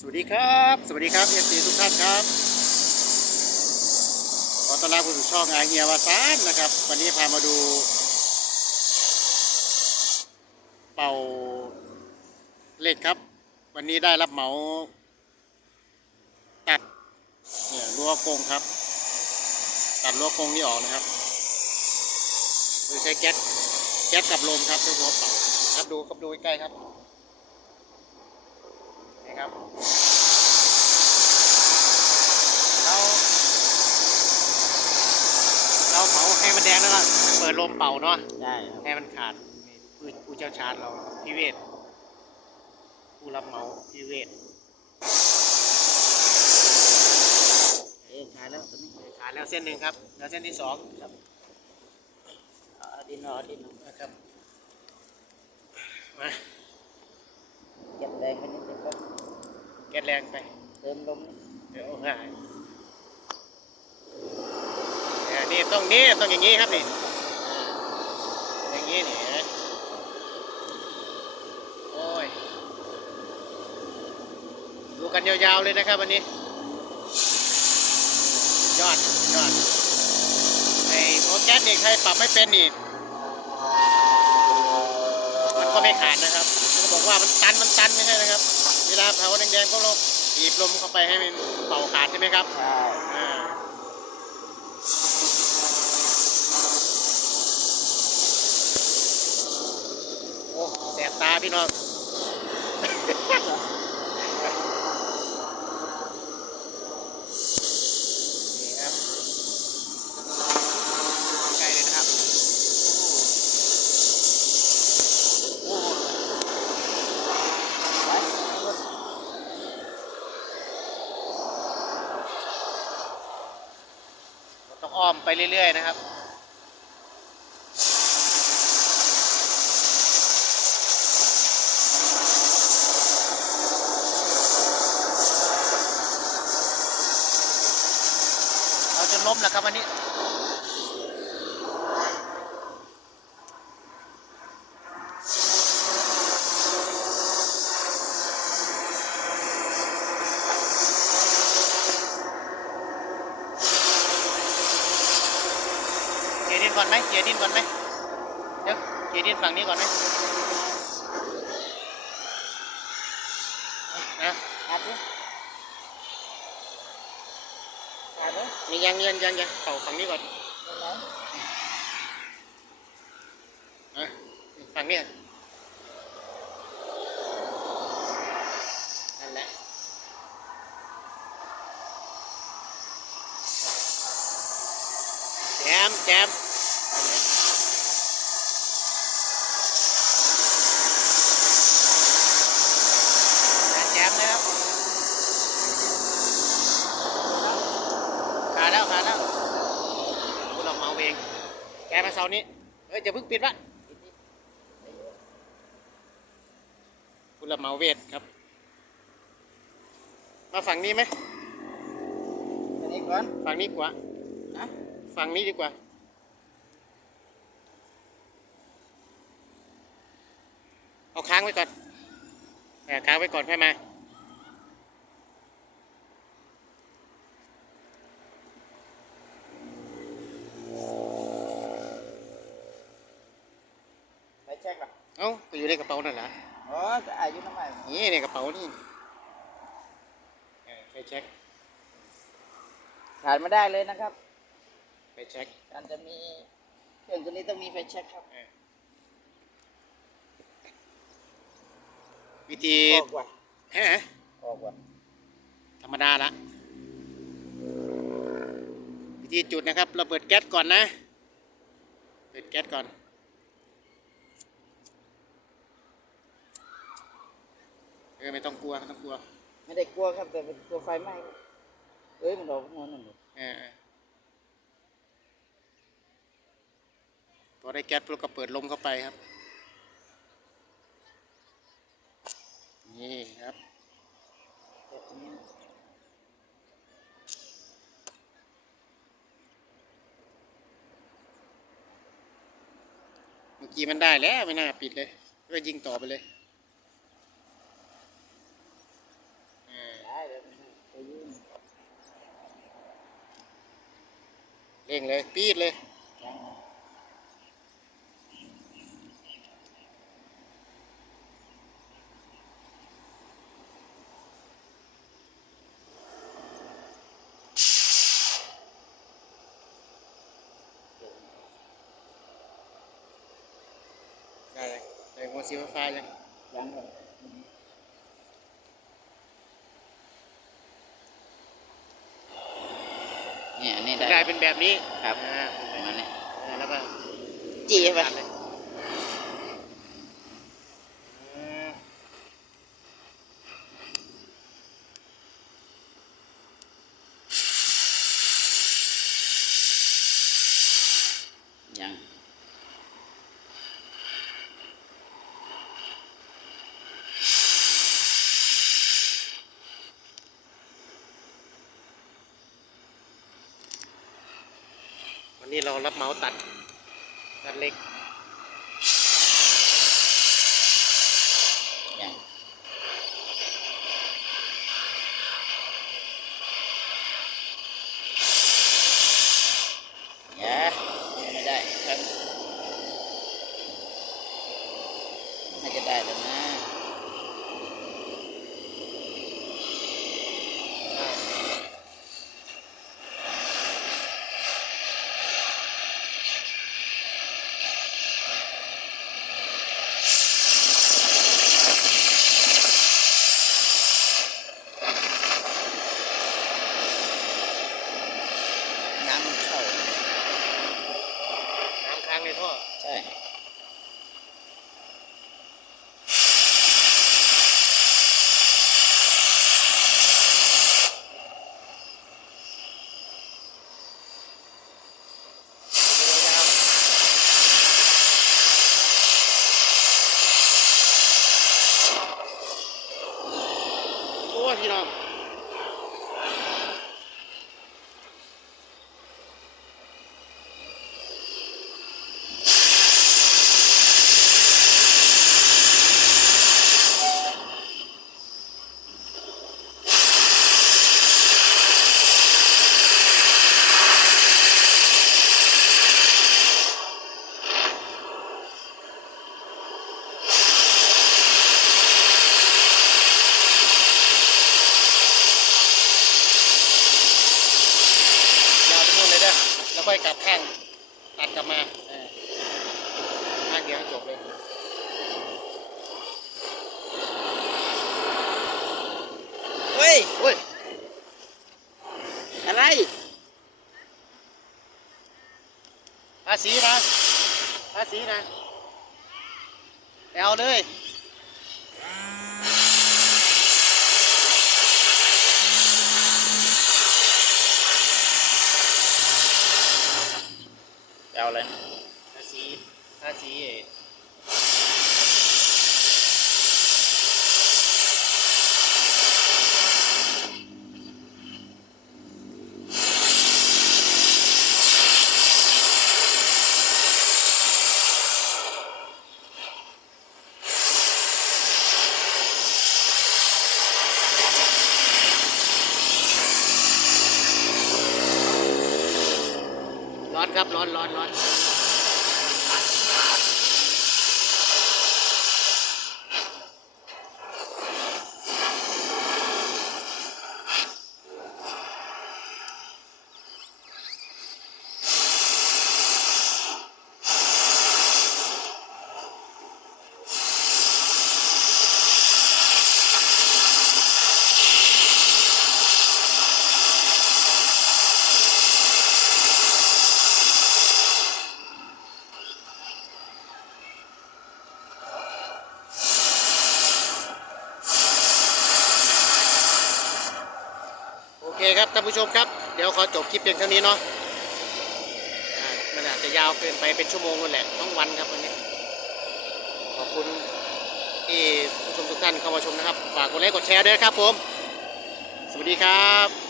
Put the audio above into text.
สวัสดีครับ สวัสดีครับเอฟซีทุกท่านครับ ขอต้อนรับเข้าสู่ช่องอาเฮียวาซานนะครับ วันนี้พามาดู เป่าเหล็กครับ วันนี้ได้รับเหมาตัดเนี่ยรั้วกงครับ ตัดรั้วกงนี่ออกนะครับโดยใช้แก๊สแก๊สกับลมครับด้วยหัวเป่าครับดูครับดูใกล้ครับ นี่ครับเราเราเผาให้มันแดงแล้วก็เปิดลมเป่าเนาะได้ครับให้มันขาดนี่ผู้ผู้เชี่ยวชาญเราพี่เวทผู้รับเหมาพี่เวทเอ๊ะขายแล้วตอนนี้ขาดแล้วเส้นหนึ่งครับแล้วเส้นที่สองครับเอาดินเอาดินเอานะครับมา เก็บแรงกันนิดนึงครับ แก๊สแรงไปเติมลมเดี๋ยวหายนี่ต้องนี่ต้องอย่างนี้ครับนี่อย่างนี้นี่โอ้ยดูกันยาวๆเลยนะครับวันนี้ ยอดยอดไอ้โปรแก๊สนี่ใครปรับไม่เป็นนี่มันก็ไม่ขาดนะครับเขาบอกว่ามันตันมันตันไม่ใช่นะครับ เวลาเผาแดงๆก็เราบีบลมเข้าไปให้มันเป่าขาดใช่ไหมครับใช่อ่าโอ้แสบตาพี่น้อง นี่ครับใกล้เลยนะครับ โอ้โห ไป ต้องอ้อม ไปเรื่อย ๆ นะครับเราจะล้มแล้วครับวันนี้ เกียร์ดินก่ อนไหมเกียร์ดินก่อนไหมเดี๋ยวเกียร์ดินฝั่งนี้ก่อนไหมนะอัดดิอัดเลยมียังยังยังยังเป่าฝั่งนี้ก่อนตรงไหนอะฝั่งนี้นั่นแหละแจมแจม แจมเลยครับขาดแล้วขาดแล้วคุณเราเมาเอง แกมาเสานี้ เฮ้ยจะเพิ่งปิดวะคุณละเมาเวทครับ มาฝั่งนี้ไหมอันนี้ก่อน ฝั่งนี้กว่านะฝั่งนี้ดีกว่า เอา ค้างไว้ก่อนเออค้างไว้ก่อนค่อยมาไปเช็คหรอเอ้าก็อยู่ในกระเป๋านั่นแหละอ๋อจะอายุน้ำใหม่นี่ในกระเป๋านี่เออไปเช็คขาดไม่ได้เลยนะครับ ไปเช็คการจะมีเครื่องตัวนี้ต้องมีไฟแช็คครับ เออ วิธีออกว่ะฮะออกว่ะธรรมดาละวิธีจุดนะครับเราเปิดแก๊สก่อนนะเปิดแก๊สก่อนเออไม่ต้องกลัวไม่ต้องกลัวไม่ได้กลัวครับแต่เป็นกลัวไฟไหม้ครับเอ้ยมันออกหัวนั่นเลยเออเออพอได้แก๊สปุ๊บก็เปิดลมเข้าไปครับี่ครับเมื่อกี้มันได้แล้วไม่น่าปิดเลยก็ยิงต่อไปเลยเร่งเลย ปีดเลย หัวสีฟ้าๆเลยยังก่อนเนี่ยอันนี้ได้ได้เป็นแบบนี้ครับอ่าประมาณนี้อ่าแล้วก็จี้ไป ตัดเลยอ่า ยังี่เรารับเมาส์ตัดตัดเล็ก ยังอย่าไม่ได้ครับน่าจะได้แล้วนะ น้ำมันเข้า น้ำค้างในท่อ ใช่ โอ้ยพี่น้อง ยาวไปนู่นเลยเด้อแล้วค่อย กลับข้างตัดกลับมาเออข้างเดียวให้จบเลยเฮ้ยโอ้ยอะไรภาษีนะภาษีนะไปเอาเลย เอาอะไรนะภาษีภาษี ร้อนครับร้อนร้อน ครับท่านผู้ชมครับ เดี๋ยวขอจบคลิปเพียงเท่านี้เนาะมันอาจจะยาวเกินไปเป็นชั่วโมงนั่นแหละทั้งวันครับวันนี้ ขอบคุณที่ผู้ชมทุกท่านเข้ามาชมนะครับ ฝากกดไลค์กดแชร์ด้วยนะครับผม สวัสดีครับ